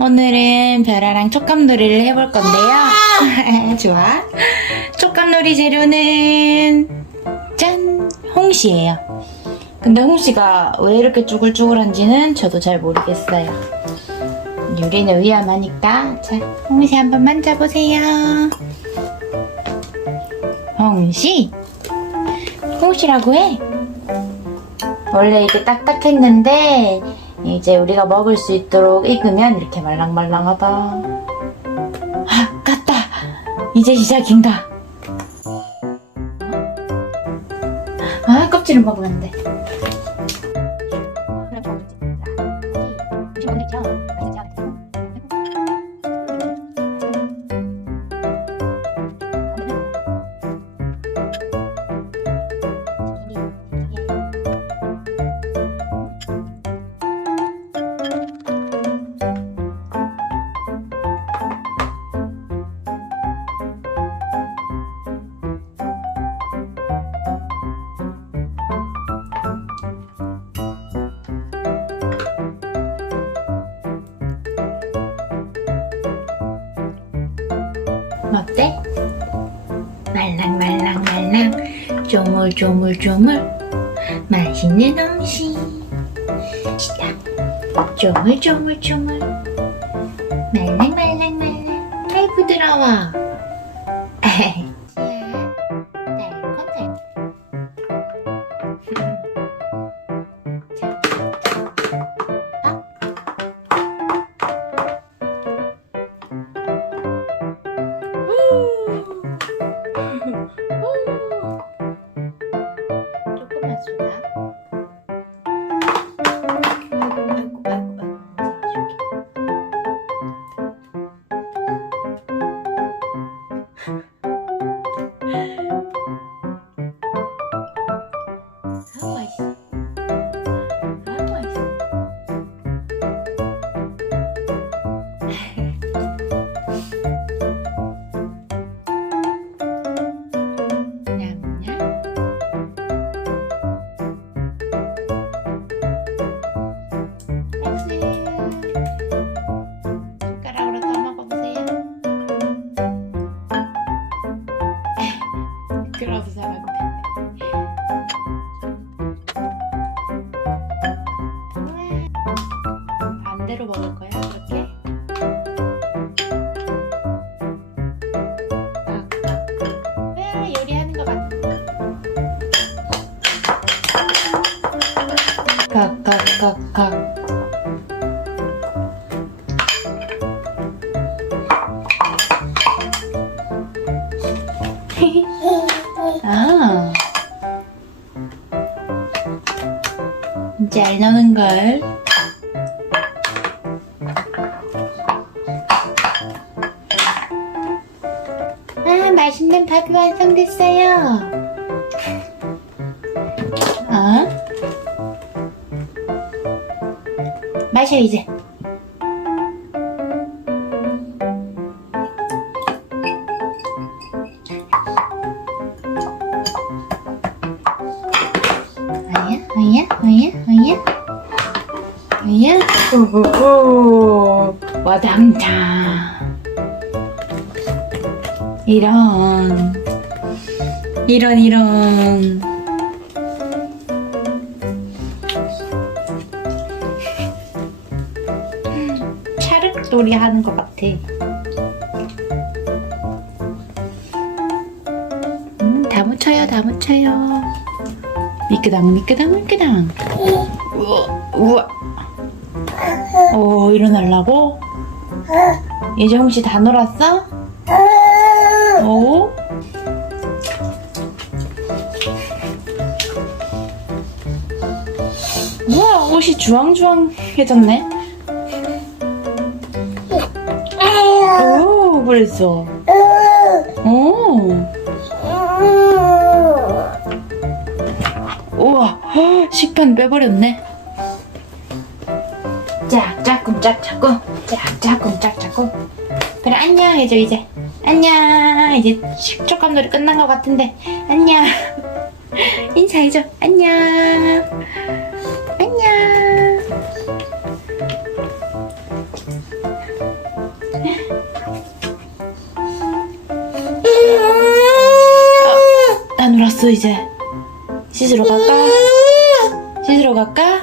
오늘은 별아랑 촉감놀이를 해볼 건데요. 좋아. 촉감놀이 재료는 짠! 홍시예요. 근데 홍시가 왜 이렇게 쭈글쭈글한지는 저도 잘 모르겠어요. 유리는 위험하니까 자, 홍시 한번 만져보세요. 홍시? 홍시라고 해? 원래 이게 딱딱했는데 이제 우리가 먹을 수 있도록 익으면 이렇게 말랑말랑하다. 아, 깠다. 이제 시작인가? 아, 껍질을 먹으면 안 돼. 어때? 말랑말랑말랑 조물조물조물 맛있는 음식. 시다 조물조물조물. 말랑말랑말랑. 아이 부드러워 미끄러워서 잘 안 돼. 우와. 반대로 먹을 거야, 이렇게? 왜 요리하는 것 같아? 깍깍깍 잘 넣은 걸. 아, 맛있는 밥이 완성됐어요. 어? 마셔, 이제. 오호호. 와당탕. 이런. 이런, 이런. 차륵놀이 하는 것 같아. 음, 다 묻혀요, 다 묻혀요. 미끄당, 미끄당, 미끄당. 우와, 우와. 오, 일어나려고? 이제 홍씨 다 놀았어? 오? 우와, 옷이 주황주황해졌네. 오, 그랬어. 오. 우와, 헉, 식판 빼버렸네. 짝짝꿍 짝짝꿍. 짝짝꿍 짝짝꿍. 그래 안녕 해줘 이제. 안녕. 이제 식초감 놀이 끝난 것 같은데. 안녕. 인사해줘. 안녕. 안녕. 아, 다 놀았어 이제. 씻으러 갈까? 씻으러 갈까?